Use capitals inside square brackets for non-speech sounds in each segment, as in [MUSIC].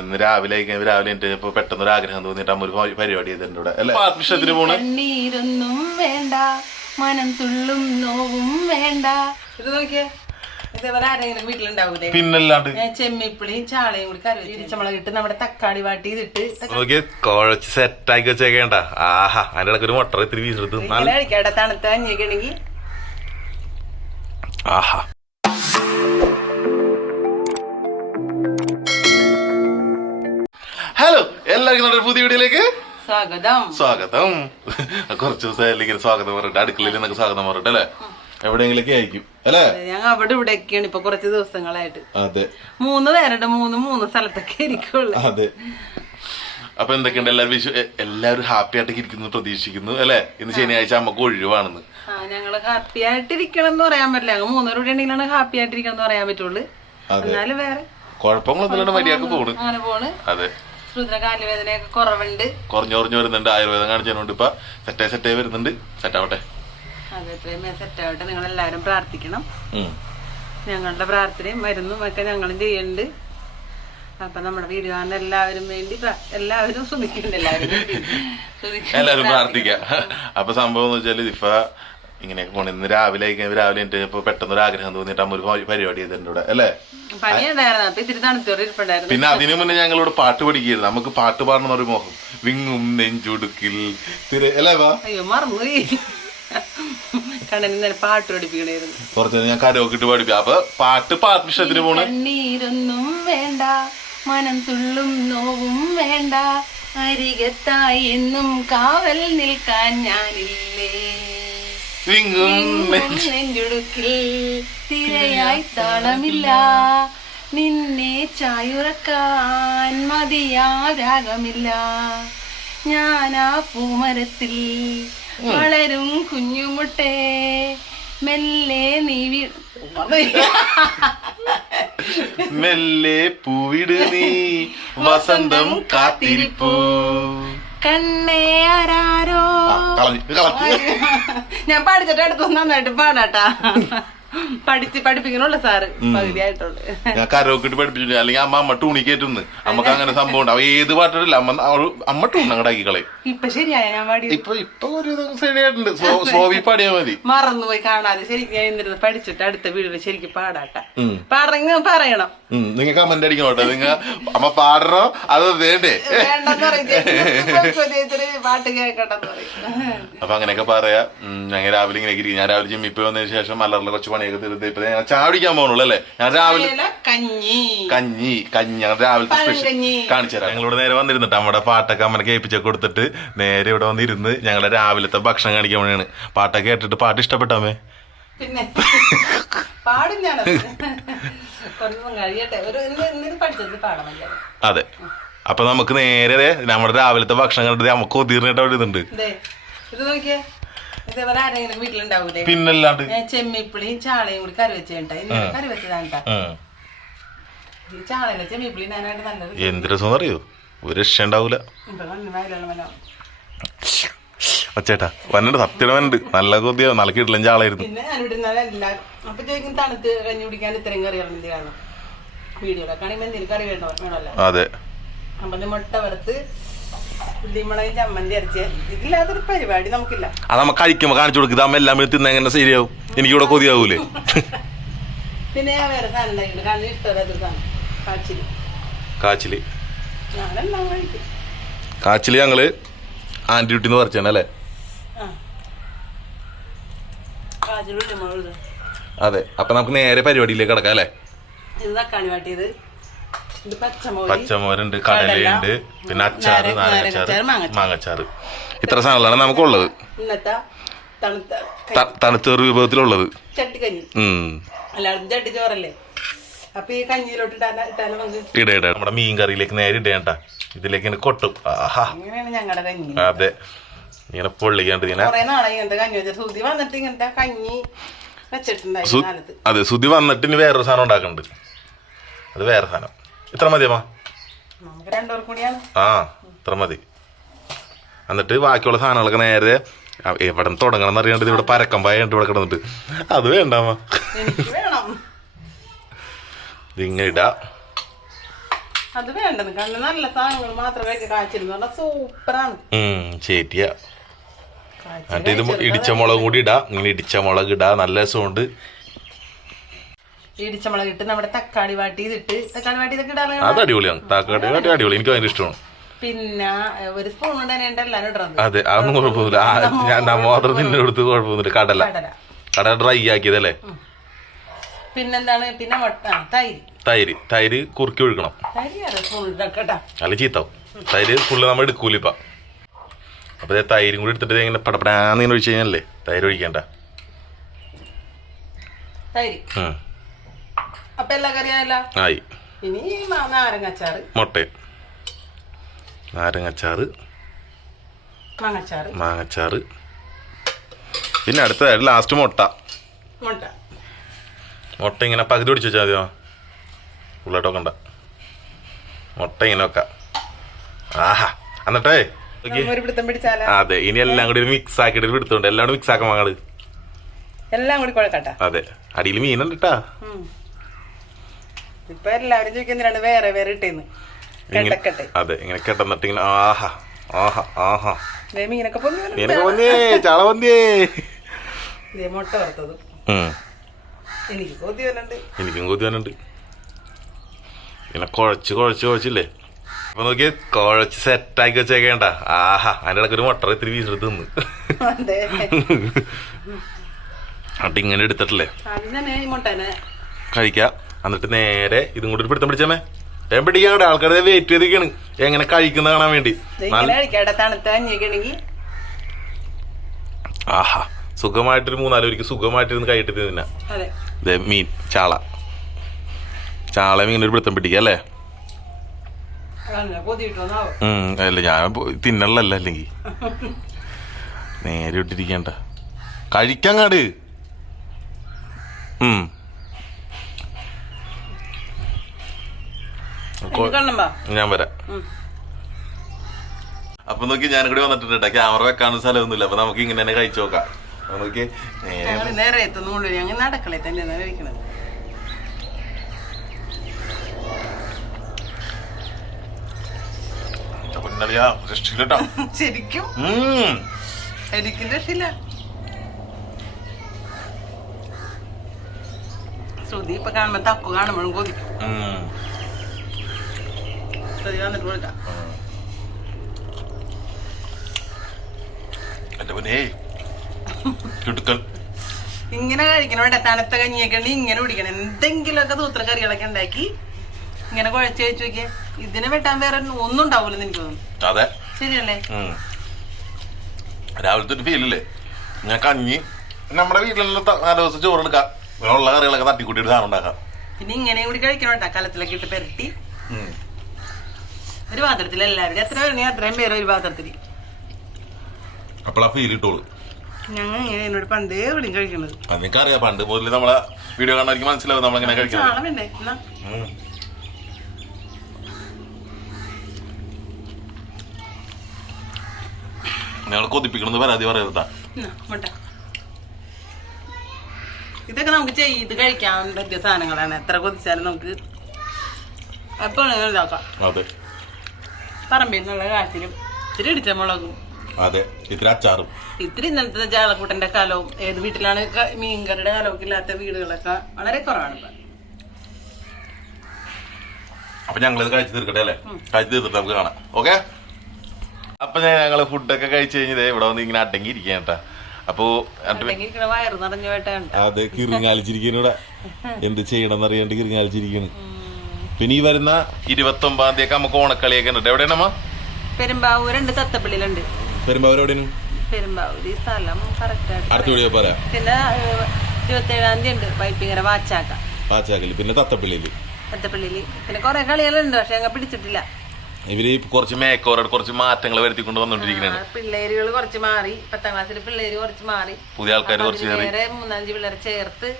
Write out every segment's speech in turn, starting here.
ഇന്ന് രാവിലെ രാവിലെ എന്റെ ഇപ്പൊ പെട്ടെന്ന് ഒരു ആഗ്രഹം തോന്നിയിട്ട് അമ്മ ഒരു പരിപാടി ചെയ്തിട്ടുണ്ട് ഇവിടെ. അല്ലെ? പാർട്ടിഷത്തിന് പോണ. കണ്ണീരൊന്നും വേണ്ട മനം തുള്ളും നോവും വേണ്ട. ഇത് നോക്കിയേ ഇതേപോലെ ആരെങ്കിലും വീട്ടിലുണ്ടാവൂലേ? പിന്നല്ലാണ്ട്. ഞാൻ ചെമ്മിപ്പിളിയും ചാളയും കൂടി കറി നമ്മുടെ തക്കാളി വാട്ടി ഇതിട്ട് നോക്കിയ കുഴച്ച് സെറ്റാക്കി വെച്ചേക്കേണ്ട. ആഹാ അതിന്റെ ഇടയ്ക്ക് ഒരു മുട്ട ഇത്തിരി വീസെടുത്ത് നല്ല കഴിക്കാട്ടെ തണുത്ത കഞ്ഞിക്കണെങ്കിൽ ആഹാ. ഹലോ എല്ലാവർക്കും നമ്മുടെ പുതിയ വീഡിയോയിലേക്ക് സ്വാഗതം. സ്വാഗതം. കുറച്ച് ദിവസം ഇങ്ങനെ സ്വാഗതം പറഞ്ഞിട്ട് അടുക്കളയിൽ നിന്നൊക്കെ സ്വാഗതം പറഞ്ഞിട്ട് അല്ലേ? എവിടെയെങ്കിലൊക്കെ ആയിരിക്കും അല്ലേ? ഞങ്ങൾ അവിടെ ഇവിടെ ഒക്കെയാണ് ഇപ്പൊ കുറച്ച് ദിവസങ്ങളായിട്ട്. അതെ. മൂന്ന് പേരുടെ മൂന്ന് മൂന്ന് സ്ഥലത്തൊക്കെ ഇരിക്കുള്ളൂ. അതെ. അപ്പൊ എന്തൊക്കെയുണ്ട്? എല്ലാവരും വിശ്വ എല്ലാവരും ഹാപ്പി ആയിട്ടൊക്കെ ഇരിക്കുന്നു പ്രതീക്ഷിക്കുന്നു അല്ലേ? ഇന്ന് ശനിയാഴ്ച നമുക്ക് ഒഴിവാണെന്ന്. ഞങ്ങൾ ഹാപ്പി ആയിട്ടിരിക്കണം എന്ന് പറയാൻ പറ്റില്ല. ഞങ്ങൾ മൂന്നൂറ് കൂടി ഉണ്ടെങ്കിലാണ് ഹാപ്പി ആയിട്ടിരിക്കണം എന്ന് പറയാൻ പറ്റുള്ളൂ. എന്നാലും വേറെ കുഴപ്പങ്ങളൊന്നും മര്യാദയ്ക്ക് പോണ്. അങ്ങനെ പോണ്. അതെ. ശ്രുദ്ര കാലുവേദനയൊക്കെ കുറവുണ്ട്. കുറഞ്ഞു കുറഞ്ഞു വരുന്നുണ്ട്. ആയുർവേദം കാണിച്ചതുകൊണ്ട് ഇപ്പൊ സെറ്റായി സെറ്റായി വരുന്നുണ്ട്. സെറ്റാവട്ടെ അതെ എത്രയും സെറ്റ് ആവട്ടെ. നിങ്ങൾ എല്ലാവരും പ്രാർത്ഥിക്കണം ഞങ്ങളുടെ പ്രാർത്ഥനയും മരുന്നും ഒക്കെ ഞങ്ങളും ചെയ്യുന്നുണ്ട്. അപ്പൊ നമ്മുടെ വീഡിയോ കാണുന്ന എല്ലാവരും വേണ്ടി എല്ലാവരും ശ്രമിക്കുന്നുണ്ട്. എല്ലാവരും. എല്ലാവരും പ്രാർത്ഥിക്കാം. അപ്പൊ സംഭവം എന്ന് വെച്ചാൽ ഇപ്പൊ ഇങ്ങനെയൊക്കെ പോണ. ഇന്ന് രാവിലെ രാവിലെ എന്റെ ഇപ്പൊ പെട്ടെന്ന് ഒരു ആഗ്രഹം തോന്നിയിട്ട് അമ്മ ഒരു പരിപാടി ചെയ്തിട്ടുണ്ട് ഇവിടെ അല്ലേ? പിന്നെ അതിനു മുന്നേ ഞങ്ങളിവിടെ പാട്ട് പഠിക്കുകയായിരുന്നു. നമുക്ക് പാട്ട് പാടണം ഒരു മോഹം. വിങ്ങും നെഞ്ചുടുക്കിൽ തിര- അല്ലേ വാ? കണ്ണൻ പാട്ട് പഠിപ്പിക്കണായിരുന്നു. കുറച്ചു ഞാൻ കരോക്കെ ഇട്ട് പഠിപ്പിക്കാം. അപ്പൊ പാട്ട് പാർട്ടിഷത്തിന് പോണ. നീരൊന്നും വേണ്ട മനം തുള്ളും നോവും വേണ്ട. അരികത്തായി എന്നും കാവൽ നിൽക്കാൻ ഞാനില്ലേ. നെഞ്ചുടുക്കിൽ തിരയായി താളമില്ല. നിന്നെ ചായുറക്കാൻ മതിയാ രാഗമില്ല ഞാനാ പൂമരത്തിൽ വളരും കുഞ്ഞുമുട്ടേ. മെല്ലെ നീ വീ മെല്ലെ പൂവിട് നീ. വസന്തം കാത്തിരിപ്പൂ. കണ്ണേ ആരാരോ? ഞാൻ പഠിച്ചിട്ട് അടുത്ത് നന്നായിട്ട് പാടാട്ടാ [LAUGHS] പഠിച്ച് പഠിപ്പിക്കണുള്ള സാറ് പകുതിയായിട്ടുള്ളു. ഞാൻ കരോക്കെ ഇട്ട് പഠിപ്പിച്ചിട്ട് അല്ലെങ്കിൽ അമ്മ അമ്മ ടൂണി കയറ്റുന്നു അമ്മയ്ക്ക് അങ്ങനെ സംഭവം ഉണ്ട് അവ ഏത് പാട്ടില്ല അമ്മ അമ്മ ടൂൺ അങ്ങടാക്കി കളയും. ഇപ്പൊ ശരിയായ? ഞാൻ പാടി ഇപ്പൊ ഇപ്പൊ ഒരു ശരിയായിട്ടുണ്ട്. സോവി പാടിയാ മതി. മറന്നുപോയി കാണാതെ. ശരിക്കും ഞാൻ ഇന്നിരുന്ന് പഠിച്ചിട്ട് അടുത്ത വീഡിയോയിൽ ശരിക്കും പാടാട്ടാ. പാടങ്ങ പറയണം. നിങ്ങൾ നിങ്ങ കമന്റ് അടിക്കണം കേട്ടോ നിങ്ങ അമ്മ പാടണോ? അത് വേണ്ടേ? പാട്ട് പറയും. അപ്പൊ അങ്ങനെയൊക്കെ പറയാ. ഞാൻ ഞങ്ങൾ രാവിലെ ഇങ്ങനെ ഞാൻ രാവിലെ ജിമ്മിൽ പോയി വന്നതിന് ശേഷം മലറിലെ കുറച്ച് പണിയൊക്കെ തീർത്ത് ഇപ്പൊ ഞാൻ ചായ പോകണുള്ളൂ അല്ലേ? ഞാൻ രാവിലെ കഞ്ഞി. കഞ്ഞി കഞ്ഞി. ഞാൻ രാവിലത്തെ സ്പെഷ്യൽ. കാണിച്ചു തരാം. ഞങ്ങളിവിടെ നേരെ വന്നിരുന്നിട്ട് നമ്മുടെ പാട്ടൊക്കെ അമ്മനെ കേൾപ്പിച്ചൊക്കെ കൊടുത്തിട്ട് നേരെ ഇവിടെ വന്നിരുന്ന് ഞങ്ങളുടെ രാവിലത്തെ ഭക്ഷണം കാണിക്കാൻ വേണ്ടിയാണ് പാട്ടൊക്കെ കേട്ടിട്ട് പാട്ട് ഇഷ്ടപ്പെട്ടാമേ പിന്നെ പാടും ഞാനത് കുറച്ചൊന്നും കഴിയട്ടെ. ഒരു ഇന്ന് ഇന്നിത് പഠിച്ചത് പാടമല്ലേ അതെ. അപ്പൊ നമുക്ക് നേരെ നമ്മുടെ രാവിലത്തെ ഭക്ഷണം കണ്ടിട്ട് നമുക്ക് ഒതിർന്നിട്ട് അവിടെ ഇതുണ്ട് ദേ, ഇത് നോക്കിയേ. ഇതേപോലെ ആരെങ്കിലും വീട്ടിലുണ്ടാവൂലേ? പിന്നല്ലാണ്ട്. ചെമ്മിപ്പിളിയും ചാളയും കൂടി കറി വെച്ചേട്ടാ ഇന്ന് കറി വെച്ചതാണ് ഈ ചാളയിലെ ചെമ്മിപ്പിളി ഞാനായിട്ട് നല്ലത് എന്ത് രസം അറിയോ ഒരു രക്ഷ ഉണ്ടാവൂല. ഇപ്പൊ കണ്ണു വയലുള്ള മല ചേട്ടാ വന്നിട്ട് സത്യം വന്നിട്ട് നല്ല കൊതിയോ. നല്ല കിടലൻ ചാളായിരുന്നു. പിന്നെ ഞാനിവിടെ ഇന്നലെ എല്ലാം അപ്പൊ ചോദിക്കും തണുത്ത് കഞ്ഞി കുടിക്കാൻ ഇത്രയും കറികൾ എന്തിനാണ് വീഡിയോയിലൊക്കെ ആണെങ്കിൽ കറി വേണോ വേണമല്ലോ. അതെ. അപ്പൊ മുട്ട വറുത്ത് ഇതില്ലാത്തൊരു പരിപാടി നമുക്കില്ല. അത് നമ്മ കഴിക്കുമ്പോ കാണിച്ചു കൊടുക്കുക അമ്മ എല്ലാം തിന്ന എങ്ങനെ ശരിയാവും? എനിക്കിവിടെ കൊതിയാവൂലേ [LAUGHS] പിന്നെ വേറെ സാധനം സാധനം. കാച്ചിരി കാച്ചിൽ. ഞാനെല്ലാം കാച്ചിൽ ഞങ്ങൾ അതെ. അപ്പൊ നമുക്ക് നേരെ പരിപാടിയിലേക്ക് കിടക്കാം അല്ലേ? ഇത് തക്കാളി വാട്ടിയത്. പച്ചമോരുണ്ട് കടലയുണ്ട് പിന്നെ അച്ചാറ് നാരങ്ങ- നാരങ്ങച്ചാറ് മാങ്ങച്ചാറ്. ഇത്ര സാധനങ്ങളാണ് നമുക്കുള്ളത്. തണുത്തേറ് വിഭവത്തിലുള്ളത്. ഇട ഇട. നമ്മുടെ മീൻ കറിയിലേക്ക് നേരെ ഇടേണ്ട ഇതിലേക്ക് ഇങ്ങനെ കൊട്ടും. അതെ. ഇങ്ങനെ പൊള്ളിക്കാണ്ട് ഇങ്ങനെ. സുതി അതെ സുധി വന്നിട്ട് ഇനി വേറൊരു സാധനം ഉണ്ടാക്കുന്നുണ്ട് അത് വേറെ സാധനം. ഇത്ര മതിയമ്മ ആ ഇത്ര മതി. എന്നിട്ട് ബാക്കിയുള്ള സാധനങ്ങളൊക്കെ നേരെ എവിടെ തുടങ്ങണം എന്നറിയാണ്ട് ഇവിടെ പരക്കം പായണ്ട് ഇവിടെ കിടന്നിട്ട്. അത് വേണ്ടാമ്മ ഇടാ. അത് വേണ്ടത് കണ്ണ് നല്ല സാധനങ്ങൾ മാത്രം കഴിച്ച് കാച്ചിരുന്നു പറഞ്ഞാൽ സൂപ്പറാണ്. ഉം ശരിയാ കാച്ചി എന്നിട്ട് ഇത് ഇടിച്ച മുളക് കൂടി ഇടാ. ഇങ്ങനെ ഇടിച്ച മുളക് ഇടാ. നല്ല രസമുണ്ട്. ഇടിച്ച മുളക് ഇട്ട് നമ്മുടെ തക്കാളി വാട്ടി ഇതിട്ട് തക്കാളി വാട്ടി ഇതൊക്കെ അത് അടിപൊളിയാണ്. തക്കാളി വാട്ടി അടിപൊളി. എനിക്ക് ഭയങ്കര ഇഷ്ടമാണ്. പിന്നെ ഒരു സ്പൂൺ കൊണ്ട് തന്നെ എല്ലാരും ഇടുന്നത് അതെ അതൊന്നും കുഴപ്പമില്ല ഞാൻ മാത്രം നിന്നെ എടുത്ത് കുഴപ്പമൊന്നുമില്ല. കടല. കടല. ഡ്രൈ ആക്കിയതല്ലേ? പിന്നെന്താണ്? പിന്നെ മുട്ട തൈര്. തൈര്. തൈര് കുറുക്കി ഒഴുക്കണം. അല്ല ചീത്താവും. തൈര് ഫുള്ള് നമ്മൾ എടുക്കൂലിപ്പ അപ്പൊ ദേ തൈരും കൂടി എടുത്തിട്ട് ഇങ്ങനെ പടപടാന്ന് ഇങ്ങനെ ഒഴിച്ച് കഴിഞ്ഞാലേ തൈര് ഒഴിക്കണ്ട. തൈര്. അപ്പൊ എല്ലാ കറിയായല്ലോ? ആയി. ഇനി നാരങ്ങാച്ചാറ് മുട്ടയും നാരങ്ങച്ചാറ് മാങ്ങാച്ചാറ്. മാങ്ങച്ചാറ് പിന്നെ അടുത്തതായിട്ട് ലാസ്റ്റ് മുട്ട. മുട്ട. മുട്ട ഇങ്ങനെ പകുതി പിടിച്ച് വെച്ചാൽ മതിയോ? ഉള്ളിലോട്ട് വെക്കണ്ട. മുട്ട ഇങ്ങനെ വെക്കാം. ആഹാ. എന്നിട്ടേ അതെ ഇനി എല്ലാം കൂടി മിക്സ് ആക്കിയിട്ട് എടുത്തോണ്ട് എല്ലാം കൂടി മിക്സ് ആക്കാൻ വാങ്ങാട് എല്ലാം കൂടി അതെ. അടിയിൽ മീനുണ്ട് കേട്ടാ. ഇപ്പൊ എല്ലാവരും ചോദിക്കുന്നില്ലാണ് വേറെ വേറെ ഇട്ടേന്ന്. ഇങ്ങനെ കെട്ടക്കട്ടെ. അതെ ഇങ്ങനെ കെട്ടെന്നിട്ട് ഇങ്ങനെ ആഹാ ആഹാ ആഹാ. മീനൊക്കെ ചാള മുട്ട വറുത്തത്. എനിക്ക് കൊതി എനിക്കും കൊതിയാനുണ്ട് ഇങ്ങനെ കുഴച്ച് കുഴച്ച് കുഴച്ചില്ലേ? അപ്പൊ നോക്കിയേ കുഴച്ച് സെറ്റാക്കി വെച്ചേക്കേണ്ട. ആഹാ അതിന്റെ ഇടയ്ക്ക് ഒരു മുട്ട ഇത്തിരി വീസെടുത്ത് തിന്ന്. ഇങ്ങനെ എടുത്തിട്ടില്ലേ? കഴിക്കാം. എന്നിട്ട് നേരെ ഇതും കൂടി ഒരു പിടുത്തം പിടിച്ചമ്മേ ഞാൻ പിടിക്കാണ്ട് ആൾക്കാരെ വെയിറ്റ് ചെയ്തിരിക്കാണ്. എങ്ങനെ കഴിക്കുന്ന കാണാൻ വേണ്ടി. ആഹാ. സുഖമായിട്ടൊരു മൂന്നാൽ ഒരിക്കൽ സുഖമായിട്ടിരുന്ന് കഴിയിട്ട് തിന്നാ മീൻ ചാള. ചാള മീൻ ഒരു പിടുത്തം പിടിക്കുക അല്ലേ? അല്ല ഞാൻ തിന്നണല്ലോ അല്ലെങ്കിൽ [LAUGHS] നേരെ ഇട്ടിരിക്കണ്ട. കഴിക്കങ്ങാട്. ഉം. ഞാൻ വരാം. അപ്പൊ നോക്കി ഞാൻ കൂടി വന്നിട്ടുണ്ട് കേട്ടോ ക്യാമറ വെക്കാനും സ്ഥലമൊന്നുമില്ല. അപ്പൊ നമുക്ക് ഇങ്ങനെ തന്നെ കഴിച്ചു നോക്കാം. നോക്കി നേരെ ഞങ്ങൾ നേരെ എത്തുന്നു കൊണ്ടുവരും ഞങ്ങൾ നടക്കളെ തന്നെയാണ് കഴിക്കണത്. എന്റെ പൊന്നളിയാ, [LAUGHS] ശരിക്കും. ശരിക്കും രക്ഷയില്ല. ശ്രുതി ഇപ്പൊ കാണുമ്പോ തക്കു കാണുമ്പോഴും കൊതിക്കും ഉം. ശ്രുതി വന്നിട്ട് കൊടുക്കാം എന്റെ പൊന്നേ. കിടുക്കൻ. ഇങ്ങനെ കഴിക്കണം വേണ്ട തണുത്ത കഞ്ഞിയൊക്കെ ഇങ്ങനെ കുടിക്കണം. എന്തെങ്കിലുമൊക്കെ സൂത്ര കറികളൊക്കെ ഉണ്ടാക്കി ഇങ്ങനെ കുഴച്ച് വെച്ച് നോക്കിയ. ഇതിനെ വെട്ടാൻ വേറെ ഒന്നും ഉണ്ടാവൂലെന്ന് എനിക്ക് തോന്നുന്നു. അതെ. ശരിയല്ലേ. രാവിലത്തെ ഒരു ഫീലില്ലേ ഞാൻ കഞ്ഞി നമ്മുടെ വീട്ടിലുള്ള ത- നാല് ദിവസം ചോറെടുക്കാം ഉള്ള കറികളൊക്കെ തട്ടിക്കൂട്ടിയിട്ട് സാധനം ഉണ്ടാക്കാം. പിന്നെ ഇങ്ങനെ കൂടി കഴിക്കണം കേട്ടോ. കലത്തിലൊക്കെ ഇട്ട് പെരട്ടി. ഒരു പാത്രത്തിൽ എല്ലാവരും. എത്ര പേരണി അത്രയും പേര് ഒരു പാത്രത്തിൽ അപ്പോഴാ ഫീൽ ഇട്ടോളൂ. ഞങ്ങൾ ഇങ്ങനെ എന്നോട് പണ്ടേ ഇവിടെ കഴിക്കണത്. അത് എനിക്കറിയാം പണ്ട് മുതൽ നമ്മളെ വീഡിയോ കാണാൻ മനസ്സിലാവും നമ്മളെങ്ങനെ കഴിക്കുന്നത്. ഞങ്ങൾ കൊതിപ്പിക്കണമെന്ന് പരാതി പറയരുതാ. ഇതൊക്കെ നമുക്ക് ചെയ്ത് കഴിക്കാൻ പറ്റിയ സാധനങ്ങളാണ്. എത്ര കൊതിച്ചാലും നമുക്ക് എപ്പോഴും ഇതാക്കാം. അതെ. പറമ്പിൽ നിന്നുള്ള കാറ്റിലും ഇത്തിരി ഇടിച്ച മുളകും. അതെ ഇത്തിരി അച്ചാറും. ഇത്തിരി ഇന്നലത്തെ ജാളക്കൂട്ടന്റെ കാലവും ഏത് വീട്ടിലാണ് മീൻകറിയുടെ കാലമൊക്കെ ഇല്ലാത്ത വീടുകളൊക്കെ വളരെ കുറവാണ് അപ്പൊ ഞങ്ങളിത് കഴിച്ചു തീർക്കട്ടെ അല്ലേ? കഴിച്ചു തീർത്തിട്ട് നമുക്ക് കാണാം. ഓക്കെ? അപ്പൊ ഞാൻ ഞങ്ങൾ ഫുഡൊക്കെ കഴിച്ചു കഴിഞ്ഞത് ഇവിടെ വന്ന് ഇങ്ങനെ അടങ്ങി ഇരിക്കാൻ കേട്ടാ അപ്പോ അതെ കിറിങ്ങാലിച്ചിരിക്കണൂടെ എന്ത് ചെയ്യണമെന്ന് അറിയാണ്ട് കിറിങ്ങാലിച്ചിരിക്കണ് പിന്നെ ഈ വരുന്ന ഇരുപത്തി ഒമ്പതാം തീയതി നമുക്ക് ഓണക്കളിയൊക്കെ ഉണ്ട്. എവിടെയാണമ്മ പെരുമ്പാവൂരുണ്ട് തത്തപ്പള്ളിയിലുണ്ട്. പെരുമ്പാവൂർ എവിടെയാണ്? പെരുമ്പാവൂര് സ്ഥലം അടുത്ത വീഡിയോ പറയാം. പിന്നെ ഇരുപത്തി ഏഴാം തീയതി ഉണ്ട് വൈപ്പിങ്ങര വാച്ചാക്ക. പിന്നെ തത്തപ്പള്ളിയിൽ തത്തപ്പള്ളിയിൽ പിന്നെ കുറെ കളികളുണ്ട് പക്ഷെ ഞങ്ങൾ പിടിച്ചിട്ടില്ല. ഇവർ കുറച്ച് മേക്കോറോട് കുറച്ച് മാറ്റങ്ങൾ വരുത്തിക്കൊണ്ട് വന്നോണ്ടിരിക്കുന്നത് പിള്ളേരുകൾ കുറച്ച് മാറി പത്താം ക്ലാസ്സിലെ പിള്ളേര് കുറച്ച് മാറി. പുതിയ ആൾക്കാർ കുറച്ച് മൂന്നാലഞ്ച് പിള്ളേരെ ചേർത്ത്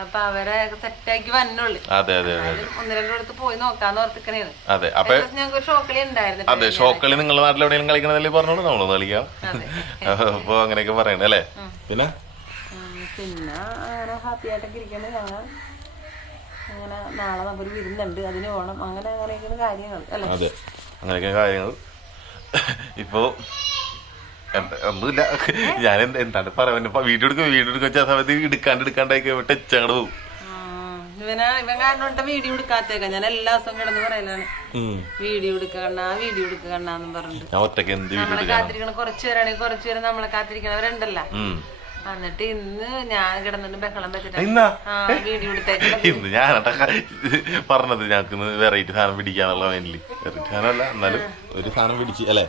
അപ്പൊ അവരെ സെറ്റാക്കി വന്നുള്ളു അതെ അതെ അതെ ഒന്ന് രണ്ടിടത്ത് പോയി നോക്കാന്ന് അതെ അപ്പൊ ഞങ്ങൾക്ക് ഷോക്കളി ഉണ്ടായിരുന്നു അതെ ഷോക്കളി നിങ്ങളുടെ നാട്ടിൽ എവിടെയെങ്കിലും കളിക്കണതല്ലേ പറഞ്ഞോളൂ നമ്മളൊന്ന് കളിക്കാം. അപ്പൊ അങ്ങനെയൊക്കെ പറയണ അല്ലേ? പിന്നെ? പിന്നെ അങ്ങനെ ഹാപ്പി ആയിട്ടൊക്കെ ഇരിക്കണം ഞങ്ങൾ അങ്ങനെ നാളെ നമുക്കൊരു വിരുന്നുണ്ട് അതിന് പോകണം അങ്ങനെ അങ്ങനെയൊക്കെയാണ് കാര്യങ്ങൾ അല്ലേ? അതെ അങ്ങനെയൊക്കെ കാര്യങ്ങൾ ഇപ്പോ ഒന്നുമില്ല. ഞാൻ എന്ത് എന്താണ് പറയാൻ വീഡിയോ എടുക്കും വീഡിയോ എടുക്കും വെച്ചാൽ സമയത്ത് എടുക്കാണ്ട് എടുക്കാണ്ടായി ടച്ച് അങ്ങോട്ട് പോകും ഇവനെ ഇവൻ കാരണം വീഡിയോ എടുക്കാത്തേക്ക ഞാൻ എല്ലാ ദിവസവും കിടന്ന് പറയലാണ്. വീഡിയോ എടുക്കണ്ണ വീഡിയോ എടുക്കണ്ണാന്നും പറഞ്ഞിട്ട്. നമ്മളെ കാത്തിരിക്കണ കുറച്ച് പേരാണെങ്കിൽ കുറച്ച് പേര് നമ്മളെ കാത്തിരിക്കണവരുണ്ടല്ലോ. എന്നിട്ട് ഇന്ന് ഞാൻ കിടന്നിട്ട് ബഹളം ഇന്നാ? പറഞ്ഞത് ഞങ്ങൾക്ക് വെറൈറ്റി സാധനം പിടിക്കാന്നുള്ള മൈൻഡിൽ വെറൈറ്റി അല്ല എന്നാലും ഒരു സാധനം പിടിച്ച് അല്ലേ?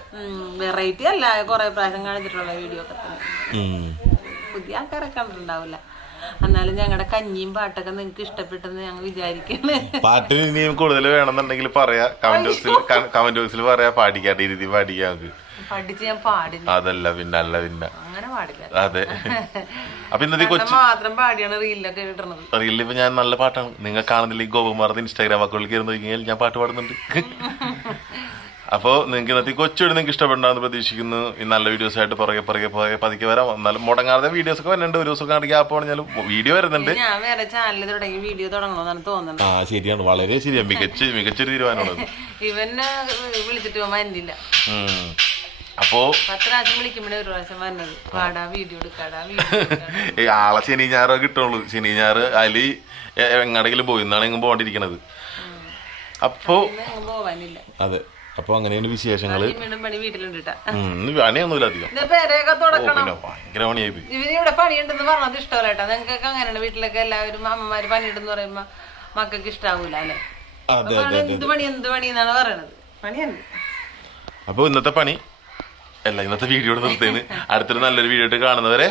വെറൈറ്റി അല്ല കൊറേ പ്രാവശ്യം കാണിച്ചിട്ടുള്ള വീഡിയോ ഒക്കെ. പുതിയ ആൾക്കാരൊക്കെ കണ്ടിട്ടുണ്ടാവില്ല എന്നാലും ഞങ്ങളുടെ കഞ്ഞിയും പാട്ടൊക്കെ നിങ്ങൾക്ക് ഇഷ്ടപ്പെട്ടെന്ന് ഞങ്ങൾ വിചാരിക്കുന്നു പാട്ടിന് ഇനിയും കൂടുതൽ വേണമെന്നുണ്ടെങ്കിൽ പറയാ. കമന്റ് ബോക്സിൽ കമന്റ് ബോക്സിൽ പറയാ പാടിക്കാട്ടെ രീതി പാടിക്കാം നമുക്ക് പഠിച്ച് ഞാൻ പാടില്ല. അതല്ല പിന്നെ അല്ല പിന്നെ. അങ്ങനെ പാടില്ല. അതെ. അപ്പൊ ഇന്നത്തെ കൊച്ചു മാത്രം പാടിയാണ് റീലൊക്കെ ഇടുന്നത് റീലിൽ ഇപ്പൊ ഞാൻ നല്ല പാട്ടാണ്. നിങ്ങൾ കാണുന്നില്ല ഈ ഗോപകുമാർന്ന് ഇൻസ്റ്റാഗ്രാം അക്കൗണ്ടിൽ കയറി നോക്കിയാൽ ഞാൻ പാട്ട് പാടുന്നുണ്ട്. അപ്പോൾ നിങ്ങൾക്ക് ഇന്നത്തെ കൊച്ചുവിടെ നിങ്ങൾക്ക് ഇഷ്ടപ്പെടണമെന്ന് പ്രതീക്ഷിക്കുന്നു. ഈ നല്ല വീഡിയോസ് ആയിട്ട് പുറകെ പുറകെ പുറകെ പതുക്കെ വരാം. എന്നാലും മുടങ്ങാതെ വീഡിയോസ് ഒക്കെ വരുന്നുണ്ട് ഒരു ദിവസം കാണിക്കുക ആപ്പ് പറഞ്ഞാലും വീഡിയോ വരുന്നുണ്ട്. ആ ശരിയാണ്. വളരെ ശരിയാണ്. മികച്ച മികച്ചൊരു തീരുമാനമാണ് [LAUGHS] ഇവനെ വിളിച്ചിട്ട് അപ്പോ [LAUGHS] ആളെ ശനി ഞായറോ കിട്ടുള്ളൂ. ശനി ഞായർ അലി എങ്ങടെങ്കിലും പോയി. എന്നാണ് ഇങ്ങനെ പോകണ്ടിരിക്കണത് അപ്പോ അതെ. അപ്പൊ അങ്ങനെയാണ് വിശേഷങ്ങൾ. പണിയൊന്നുമില്ല അധികം. പിന്നെ ഭയങ്കര പണിയായി പോയി ഇവർ ഇവിടെ പണിയുണ്ടെന്ന് പറഞ്ഞത് ഇഷ്ടമല്ല കേട്ടോ നിങ്ങൾക്കൊക്കെ അങ്ങനെയാണ് വീട്ടിലൊക്കെ എല്ലാവരും അമ്മമാര് പണിയുണ്ടെന്ന് പറയുമ്പോ മക്കൾക്ക് ഇഷ്ടാവൂല അല്ലെ? എന്ത് പണി എന്ത് പണി എന്നാണ് പറയണത്. പണിയുണ്ട് അപ്പൊ ഇന്നത്തെ പണി? അല്ല ഇന്നത്തെ വീഡിയോ നിർത്തേന്ന് അടുത്തൊരു നല്ലൊരു വീഡിയോ ആയിട്ട് കാണുന്നവരെ